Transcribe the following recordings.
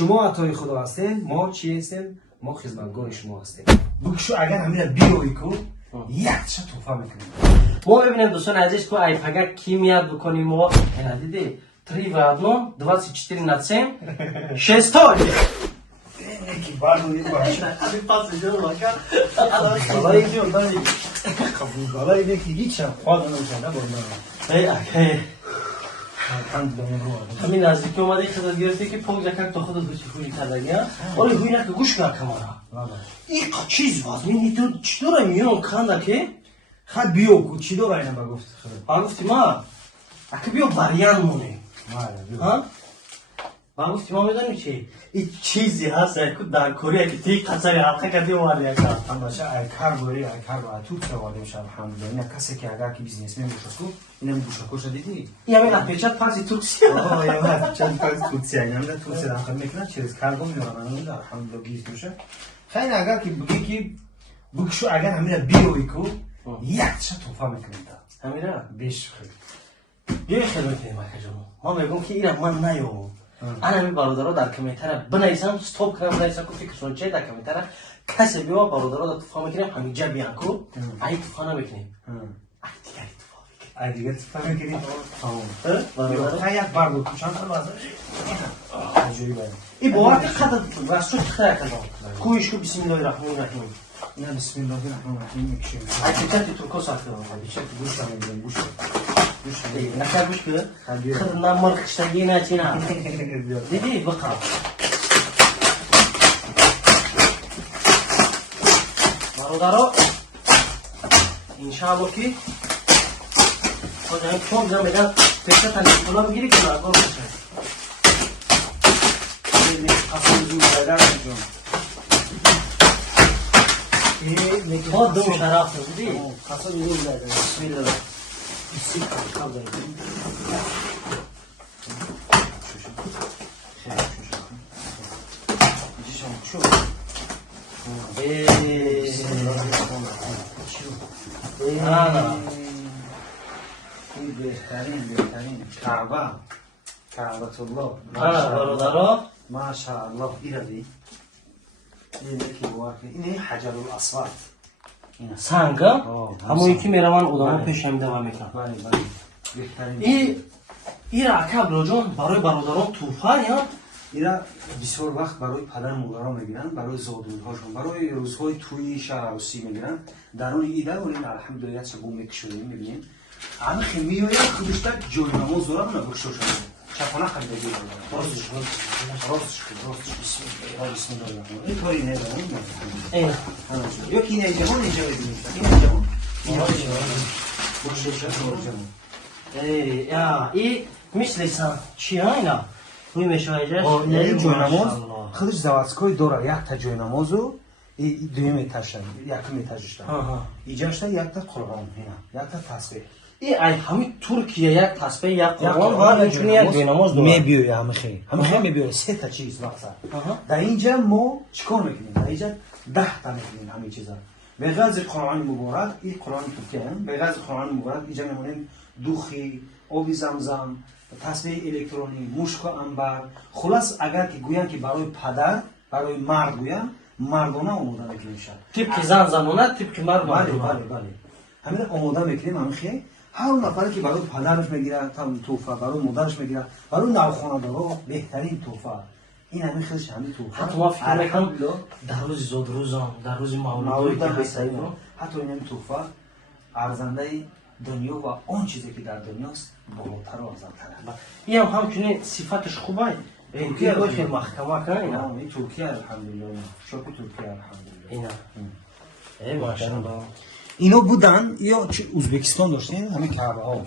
شما عطای خدا هستین، ما چی هستیم؟ ما خدمتگار شما هستیم. بگشو اگر همین بیایی کو یک چه توفه میکنیم. ما ببینیم دوستان عزیز که ای فقط کیمیات بکنیم ما اینا دیدی 3 в 1 24 на 7 600 Neki bardo bir baş. Vallahi de ki hiç fazla olacağına bunlar. ای اخی Elhamdülillah. همین نزدیک اومده خدمت گرفته که پاک زکر تا خودت بچی خوری کردن یا ولی خوی نکه گوش کن کمارا این چیز واز می تو چطور میون کنده که خد بیو کو چی داره اینا بگفت خدا. گفتی ما اگه بیو بریان مونه ها گفتی ما میدونی چی این چیزی هست که در کره که تی قصری حلقه کردی اومده یک Amaşa kar böyle kar var. Türk sevadım elhamdülillah. Ne kase ki agar ki biznesmen buşaku, yine buşakoşa dedi. یا می نپیچت پرسی ترکسی Aa ya çan kar Türkçe yani de Türkçe anlatmakla çiz kargom yoranın da elhamdülillah gizmişe. Hayır agar ki bugün ki bu şu agar hamile bir oyku yakça tofa mekanında. همیره 5 خیلی. یه خدمت نیم جانو ما میگم که اینا من نیام انا می برادرها در کمیتر بنویسم استاپ کنم بنویسم که فکرشون چیه در کمیتر کسی بیا برادرها در توفا میکنیم همینجا بیان کو ای توفا نمیکنیم ای دیگری توفا میکنیم Ay diğer tofa mekanında. Tamam. برادرها Hayat var bu kuşan lazım. Acayip yani. این باور که خدا راستو چخته کردم کویش کو بسم الله الرحمن الرحیم Ya bismillahirrahmanirrahim. ای چتی ترکو ساخته İçek bu şamil bu. نکر گوش که خود نمال خشتگی نه چی نه دیدی بقا برادرها انشاءالله که خودم چون زن میگن پیشه تنی کلا بگیری که نگاه بشه Asıl uzun şeyler yapıyorum. خود دوم شرف دیدی Asıl uzun şeyler. بسم الله İsim kaldı. بهترین کعبه کعبتالله برادرها ماشاءالله ایرادی اینه که واقعا اینه حجر الاسود سنگ همون یکی میروان ادامه پیش هم دوام میکنن بله بله بهترین این رکب جان برای برادران توفه یا اینا بسیار وقت برای پدر مادرها میگیرن برای زادوی‌هاشون برای روزهای توی شهر عروسی میگیرن در اون ایده و این الحمدلله چه بوم میکشونیم میبینیم همه خمیه یا خودش در جای نماز دارن نه بخشوش چپانه خریده گیر راستش بسم الله این کاری نه این یکی اینه جوان اینجا ببینید این جوان بخشوش یا این مثل چیه اینا روی میشه این جای نماز خودش заводской داره یک تا جای نمازو دویم اتاش یکم اتاجش داره اینجاش تا یک تا قرآن اینا یک تا تسبیح ای همین ترکیه یک تسبیح یک قرآن و همینجوری یک جای نماز داره میبیوی همه خیلی میبیوی 3 تا چیز مقصد در اینجا ما چیکار میکنیم در اینجا 10 تا میکنیم همین چیزا به غرض قرآن مبارک این قرآن ترکیه هم به غرض قرآن مبارک اینجا میمونیم دوخی آب زمزم تسبیح الکترونیک مشک و عنبر خلاص اگر که گویان که برای پدر برای مرد گویان مردانه آماده میکنیم شد تیپ که زن زنونه تیپ که مرد بله همین آماده میکنیم همین خیلی هر نفری که برای پدرش میگیره تام توفه برای مادرش میگیره برای نوخانه‌دارا بهترین توفه این همین خیلیش همین توفه حتی ما فکر میکنم در روز زادروزم در روز مولود حتی این همین توفه ارزنده دنیا و آن چیزی که در دنیاست بالاتر و ارزندتره این هم همچنین صفتش خوبه ترکیه رو خیلی محکمه کنه اینا این ترکیه الحمدلله شکر ترکیه الحمدلله اینا ماشاءالله اینا بودن یا ازبکستان داشتین همین کعبه ها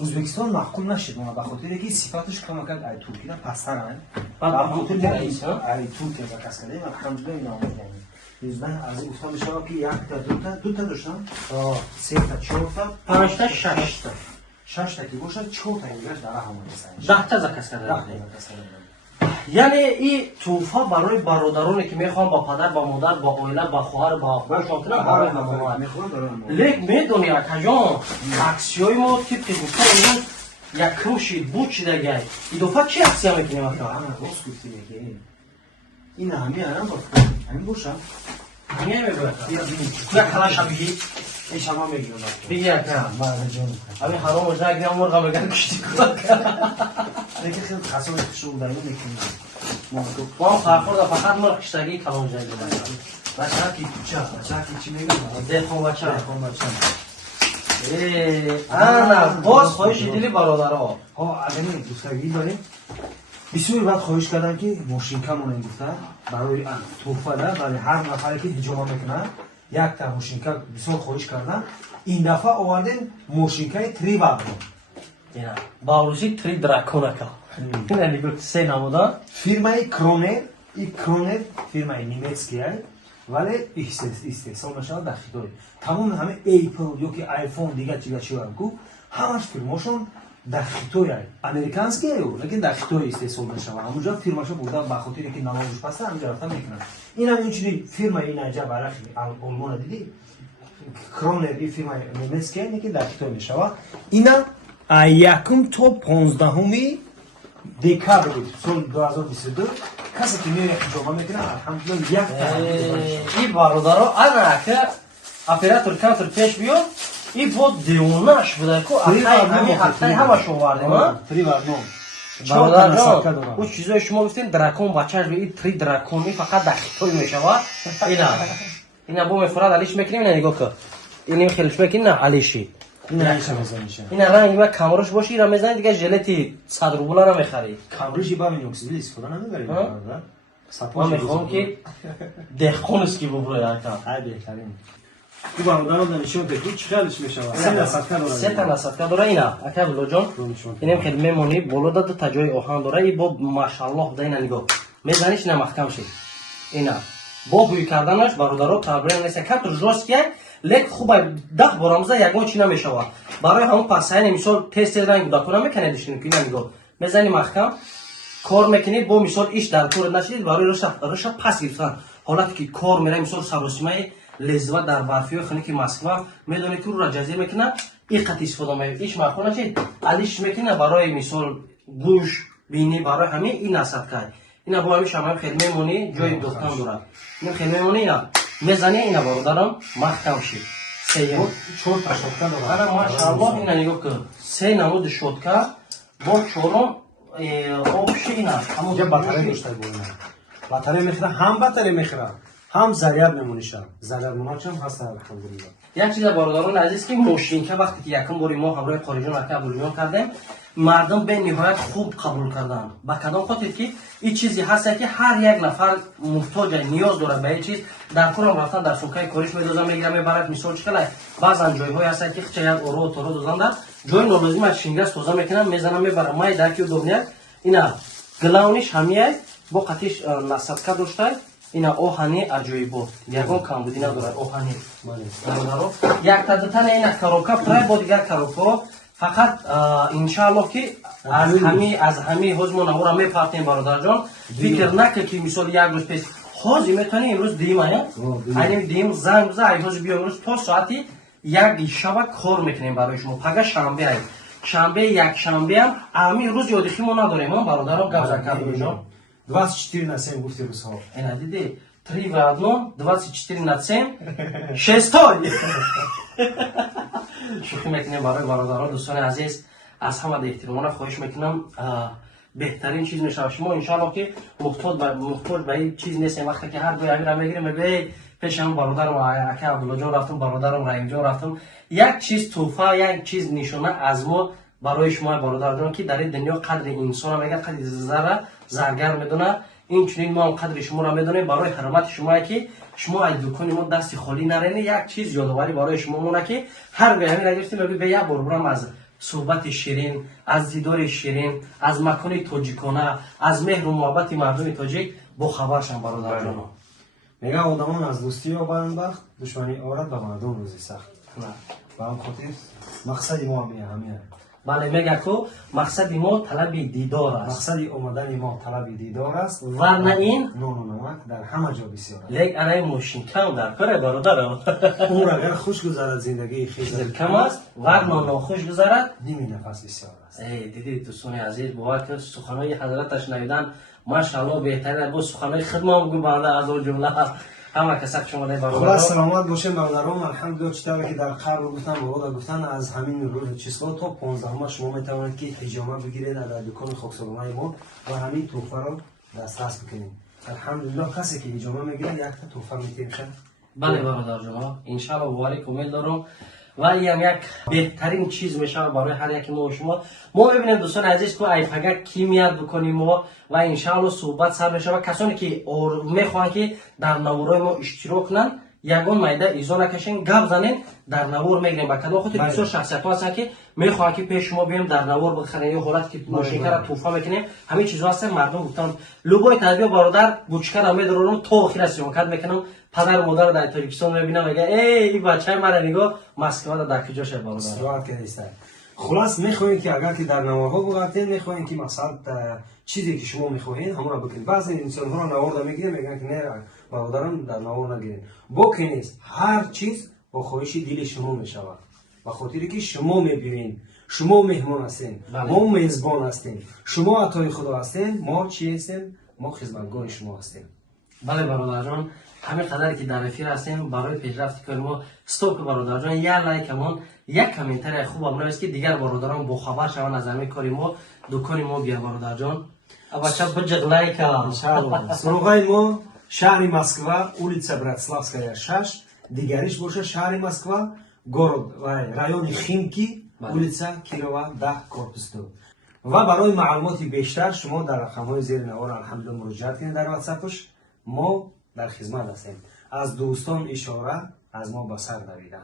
ازبکستان محکوم نشد ما به خاطر اینکه صفاتش کم کرد ای ترکیه پسترن به خاطر اینکه ای ترکیه با کس کردیم الحمدلله اینا آمد یعنی از این افتاد شما که یک تا دو تا داشتن 3 تا 4 تا 5 تا 6 تا 6 تا که باشه 4 تا اینجاش در همون هستن 10 تا زکات کرده یعنی این توفه برای برادرانی که میخوان با پدر با مادر با عائله با خواهر با اخوانشون کنن برای مامان لیک میدونی اکجان عکسیای ما تیپ که گفتن یک کمشی بود چی دیگه اضافه چی عکسی هم میکنیم اکجان همه راست گفتی میگه این همه هم همین باشم همین میگوید یا ببین یا کلاش هم بگی این شما میگیرم بگی اکرم مرد جان همین حرام وجه اگه هم مرغم بگن کشتی کنم دیگه خیلی خاصه شروع داریم میکنیم ما هم خرخور دا فقط مرغ کشتگی کلام جایی بگن بچه کی چی میگم دخون بچه کن بچه انا باز خواهش دیدی برادرها ها اگه دوستگی داریم بسیار وقت خواهش کردن که ماشینکا مونن گفتن برای تحفه ده برای هر نفری که هجوم میکنن یک تا ماشینکا بسیار خواهش کردن این دفعه آوردن ماشینکای تری وگن اینا با روزی تری دراکونکا اینا نگو سه نمودن фирмаи Кронер, и Кронер фирмаи немецкие, вале истеҳсол мешавад дар Хитой. Тамоми ҳама Apple ёки iPhone дигар чига ку ҳамаш фирмошон дар Хитояй. Американские, лекин дар Хитой истеҳсол мешавад. Ҳамунҷо фирмаша бурда ба хотире ки налогаш паста ҳамҷо рафта мекунад. Инам инчунин фирмаи инаҷа барахи Олмона диди. Кронер и фирмаи немецкие, лекин дар Хитой мешавад. Ина якум то 15 декабр соли 2022 касе ки меояд ҳиҷоба мекунад алҳамдулилла як این برادرها انا که اپراتور کانتر پیش بیاد این بود دیوناش بوده که اخی همش آوردیم تری برنامه برادران اون چیزای شما گفتین دراکون بچهش به این تری دراکون این فقط در خیطوی میشود اینا با مفرد علیش میکنیم اینا نگاه که اینیم خیلیش میکنیم نه علیشی این رنگ و کمرش باشی اینا میزنی دیگه ژلتی 100 روبل را میخری کمرشی با این اکسیژن استفاده نمیبرید من میخوام که دهقون اسکی ببره یکم های بهترین این برادران دانشجو بگو چقدرش میشود 3 نصدکه داره 3 نصدکه داره اینا اکبر جان اینم خیلی میمونی بالا داد تا جای آهن داره این با ماشاءالله خدا اینا نگاه میزنیش نه محکم شد اینا با بوی کردنش برادرها پرابلم نیست که تو جوست که لک خوبه 10 بارامزه یگان چی نمیشود برای همون پسین مثال تست رنگ دکونه میکنه دشین که اینا نگاه میزنی محکم کار میکنید با مثال ایش در کار نشید برای رشا پس گرفتن حالت که کار میره مثال سروسیمه لزوه در برفی خونه که مسکو میدونه که رو را جزیر میکنه این قطع استفاده میکنه ایش مخونه چید علیش میکنه برای مثال گوش بینی برای همه این نصد که اینا با همیش همه خیلی میمونی جای دختان داره این خیلی میمونی اینا میزنی اینا برادرم محکم شید سیون 4 تا شوتکا داره انا ماشاءالله اینا نگاه که 3 نمود شوتکا با چورم آبش اینا همونجا بطاره داشته بودن بطاره میخوره هم بطاره میخوره هم ضریب میمونیشن ضریب موناچ هم هست الحمدلله یک چیز برادران عزیز که ماشین که وقتی که یکم باری ما همراه خارجی مرکب بولیون کردیم مردم به نهایت خوب قبول کردن با کدام خاطر که این چیزی هست که هر یک نفر محتاج نیاز داره به این چیز در کورم رفتن در سوکای کاریش میدوزن میگیرن میبرد مثال چکله بعضا جای‌های هست که چه یک اورو تورو دوزن در جای نالازم از شینگاس توزا میکنن میزنن میبرن ما در کی دنیا اینا گلاونیش همیه با قطیش نصدکه داشته اینا اوهانی عجیب بود یگان کم بود اینا داره اوهانی یک تدتن اینا کاروکا پرای با دیگر کاروکا فقط انشالله که از همه حجم نمورا میپرتیم برادر جان فکر نکن که مثال یک روز پیش حاضی میتونی امروز دیم اینیم دیم زنگ بزن ای حاضی بیا امروز تا ساعتی یک شبه کار میکنیم برای شما پگه شنبه ای شنبه یک شنبه هم امی روز یادخی ما نداریم هم برادرم گوزه کرد جان 24 на 7 гуфти рӯзҳо. Ена диди 3 в 1 24 на 7 шестой. شوخی میکنیم برای برادران دوستان عزیز از همه احترامانه خواهش میکنم بهترین چیز میشه شما ان شاء الله که محتاج به این چیز نیست وقتی که هر دو امیر میگیریم میگه پیشم برادرم اکا عبدالله جان رفتم برادرم رحیم جان رفتم یک چیز توفا یک چیز نشونه از ما برای شما برادر جان که در این دنیا قدر انسان میگه قدر ذره زرگر میدونه این چنین ما قدر شما را میدونیم برای حرمت شما که شما از دکان ما دست خالی نرین یک چیز یادآوری برای شما مونه که هر گاهی نگرفتیم میگه به یک بار برام از صحبت شیرین از دیدار شیرین از مکان تاجیکانه از مهر و محبت مردم تاجیک با خبرشان برادر جان میگه آدمان از دوستی آورند وقت دشمنی آورد به مردم روزی سخت و هم خاطر مقصد ما همه بله میگه که مقصد ما طلب دیدار است مقصد اومدن ما طلب دیدار است ورنه این نمک در همه جا بسیار است لیک الان ماشین کم در کار برادرم عمر اگر خوش گذرد زندگی خیلی کم است ورنه ناخوش گذرد نیمی نفس بسیار است دیدید دوستان عزیز با که سخنهای حضرتش شنیدن машалло беҳтарин. бо суханои хидмат бигӯ банда аз он ҷумла ҳама каса шумодаи خلاص бародаро. سلامت باشین برادران. الحمدلله چطوری که در قبل گفتم بالا گفتن از همین روز چیزها تا 15 شما میتوانید که حجامه بگیرید در دکان خاکسارانه ما و همین تحفه رو دسترس بکنید. الحمدلله کسی که حجامه میگیره یک تا تحفه میتیشه. бале бародарҷоно, иншалло варик умед дорам ва ям як беҳтарин чиз мешавад барои ҳар яки мо шумо. Мо мебинем дӯстони азиз ки айпага ки меяд дукони мо ва иншалло суҳбат сар мешавад. касоне ки мехоҳанд ки дар навораи мо иштирок кунанд, ягон майда изо накашем, гап занем, дар навор мегирем. ба кадом хотир бисёр шахсиятҳо ҳастанд ки мехоҳанд ки пеш шумо бием дар навор бихарем, ё ҳолате ки мошинкара туҳфа мекунем. ҳамин чизҳо ҳастанд. мардум гуфтанд любой табио бародар бучкара медорорам то охира сиёмакат мекунам. падар модар дар Тоҷикистон мебинам, мега эй бачаи мара нигоҳ Москвада дар куҷо шад бародар. سرعت کردیست. خلاص میخواین که اگر که در نوارها بگردین میخواین که مثلا چیزی که شما میخواین همون رو بکنید. بعضی انسان ها رو نوار میگیرن میگن که نه برادران در نوار نگیرین. بکنید هر چیز با خواهش دل شما میشود. به خاطری که شما میبینین، شما مهمان هستین، ما میزبان هستیم، شما عطای خدا هستین، ما چی هستیم؟ ما خدمتگار شما هستیم. бале бародарҷон, ҳамин қадаре ки дар эфир ҳастем барои пешрафти кори мо стоп бародарҷон, як лайкамон, як комментария хуб навист ки дигар бародарон бохабар шаванд аз ҳамин кори мо. дукони мо бия бародарҷон. бача биҷиқ лайка. Сроғаи мо шаҳри Москва, улица Братславская 6, дигариш боша шаҳри Москва, город райони Химки, улица Кирова 10, корпус 2. ва барои маълумоти бештар шумо дар рақамҳои зери навор алҳамдулилла муроҷиат кунед дар ватсапш. мо дар хизмат ҳастем. аз дӯстон ишора аз мо ба сар навида.